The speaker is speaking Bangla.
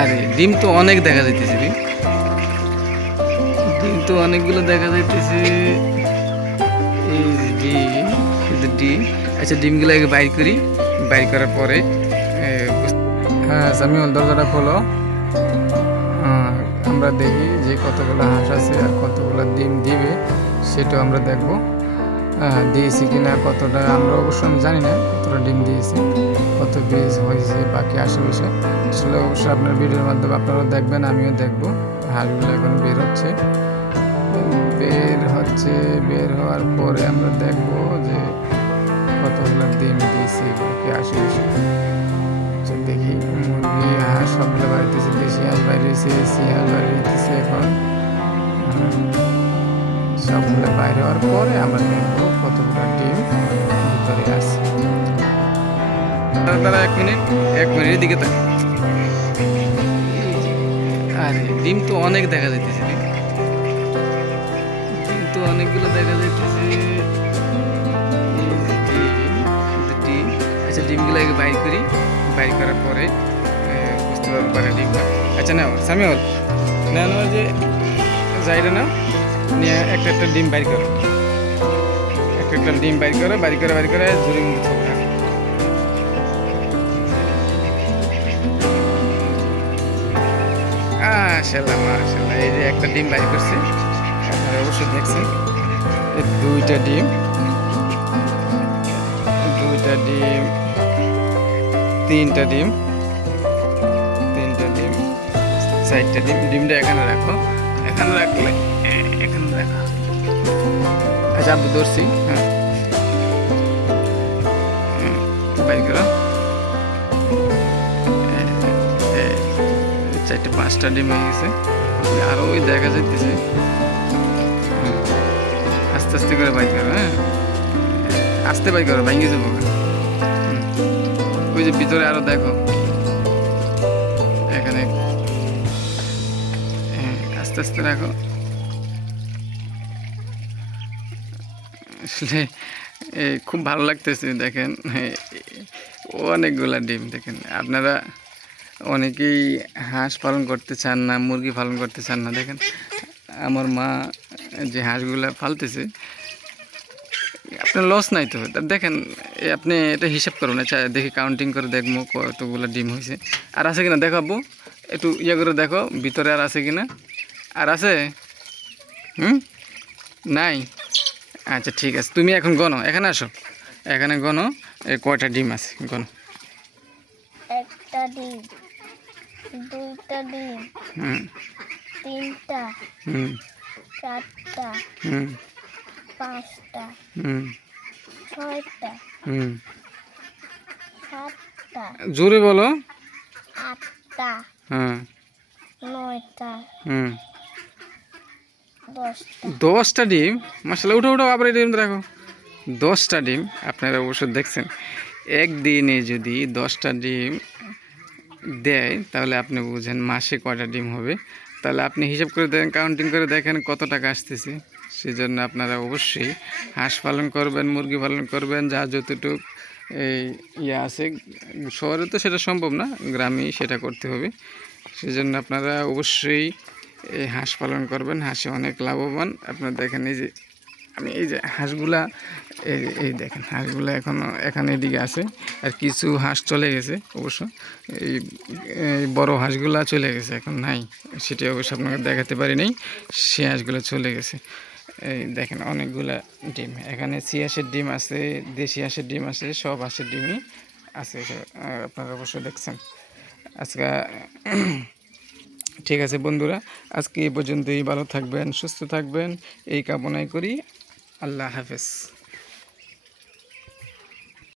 আরে ডিম তো অনেক দেখা যাইতেছে রে, ডিম তো অনেকগুলো দেখা যাইতেছে। এই যে ডিম, কিন্তু ডিম, আচ্ছা ডিমগুলো আগে বাইর করি, বাইর করার পরে হ্যাঁ সামিউল দরজাটা খোলো। আমরা দেখি যে কতগুলো হাঁস আছে আর কতগুলো ডিম দিবে, সেটাও আমরা দেখবো। দিয়েছি কিনা, কতটা আমরা অবশ্য আমি জানি না কতটা ডিম দিয়েছি, কত বীজ হয়েছে বাকি আশেপাশে। আসলে অবশ্যই আপনার ভিডিওর মাধ্যমে আপনারাও দেখবেন, আমিও দেখবো। হাঁসগুলো এখন বের হচ্ছে, বের হওয়ার পরে আমরা দেখবো যে কতগুলো ডিম দিয়েছি বাকি আশেপাশে। দেখি মুরগি হাঁস সবগুলো বাড়িতেছে, দেশি হাঁস বাইরেছে, এসি হাঁস বাইরেছে। এখন সবগুলো বাইরে হওয়ার পরে আমরা দেখবো কতগুলো ডিম ভিতরে আছে। তারা এক মিনিটের দিকে আরে ডিম তো অনেক দেখা যাইতেছে, ডিম তো অনেকগুলো দেখা যাইতেছে। ডিম, আচ্ছা ডিমগুলো আগে বাইর করি, বাইর করার পরে বুঝতে পারবো পারে ডিমটা। আচ্ছা নাও সামিউল, না না যে যাইটা নাও, নিয়ে একটা একটা ডিম বাইর করো, একটা একটা ডিম বাইর করো, বাইর করে ঝুড়ির মধ্যে থোক রাখো। মাশাআল্লাহ মাশাআল্লাহ, এই যে একটা ডিম বাইর করছে, আপনারা অবশ্যই দেখছেন। এই দুইটা ডিম, তিনটা ডিম, চারটা ডিম। ডিমটা এখানে রাখো, এখানে রাখলে এখানে রাখো। আচ্ছা আমি ধরছি, হ্যাঁ বাইর করো। চারটে পাঁচটা ডিম হয়ে গেছে, আরো ওই দেখা যাইতেছে। আস্তে আস্তে করে বাইর করো, হ্যাঁ আস্তে বাইর করো, ভাঙে যাবো। ওই যে ভিতরে আরো দেখো, এখানে আস্তে আস্তে রাখো। আসলে খুব ভালো লাগতেছে, দেখেন অনেকগুলা ডিম। দেখেন আপনারা অনেকেই হাঁস পালন করতে চান না, মুরগি পালন করতে চান না। দেখেন আমার মা যে হাঁসগুলা পালতেছে, আপনার লস নাই তো। দেখেন আপনি এটা হিসাব করুন, আচ্ছা দেখি কাউন্টিং করে দেখবো কতগুলো ডিম হয়েছে। আর আছে কিনা দেখাবো, একটু ইয়ে করে দেখো ভিতরে আর আছে কিনা। আর আছে? নাই? আচ্ছা ঠিক আছে, তুমি এখন গনো, এখানে আসো, এখানে গনো কয়টা ডিম আছে গনো। একটা ডিম, দুইটা ডিম, তিনটা, চারটা, পাঁচটা, ছয়টা, সাতটা, জোরে বলো। আটটা, নয়টা, 10টা ডিম। মাশাআল্লাহ, উঠো উঠো, আবার ডিম রাখো। 10টা ডিম আপনারা অবশ্য দেখছেন। একদিনে যদি 10টা ডিম দেয়, তাহলে আপনি বুঝেন মাসে কয়টা ডিম হবে। তাহলে আপনি হিসাব করে দেখেন, কাউন্টিং করে দেখেন কত টাকা আসতেছে। সেজন্য আপনারা অবশ্যই হাঁস পালন করবেন, মুরগি পালন করবেন, যা যতটুকু এই ইয়ে আছে। শহরে তো সেটা সম্ভব না, গ্রামেই সেটা করতে হবে। সেজন্য আপনারা অবশ্যই এই হাঁস পালন করবেন, হাঁসে অনেক লাভবান। আপনারা দেখেন এই যে আমি এই যে হাঁসগুলা, এই দেখেন হাঁসগুলা এখনও এখানে এদিকে আছে, আর কিছু হাঁস চলে গেছে অবশ্য। এই বড় হাঁসগুলা চলে গেছে, এখন নাই, সেটা অবশ্য আপনাকে দেখাতে পারি নাই। সে হাঁসগুলো চলে গেছে। এই দেখেন অনেকগুলা ডিম, এখানে ছিয়াশের ডিম আছে, দেশি হাঁসের ডিম আছে, সব হাঁসের ডিমই আছে, আপনারা অবশ্যই দেখছেন। আজকে ঠিক আছে বন্ধুরা, আজকে এই পর্যন্তই। ভালো থাকবেন, সুস্থ থাকবেন এই কামনাই করি। আল্লাহ হাফেজ।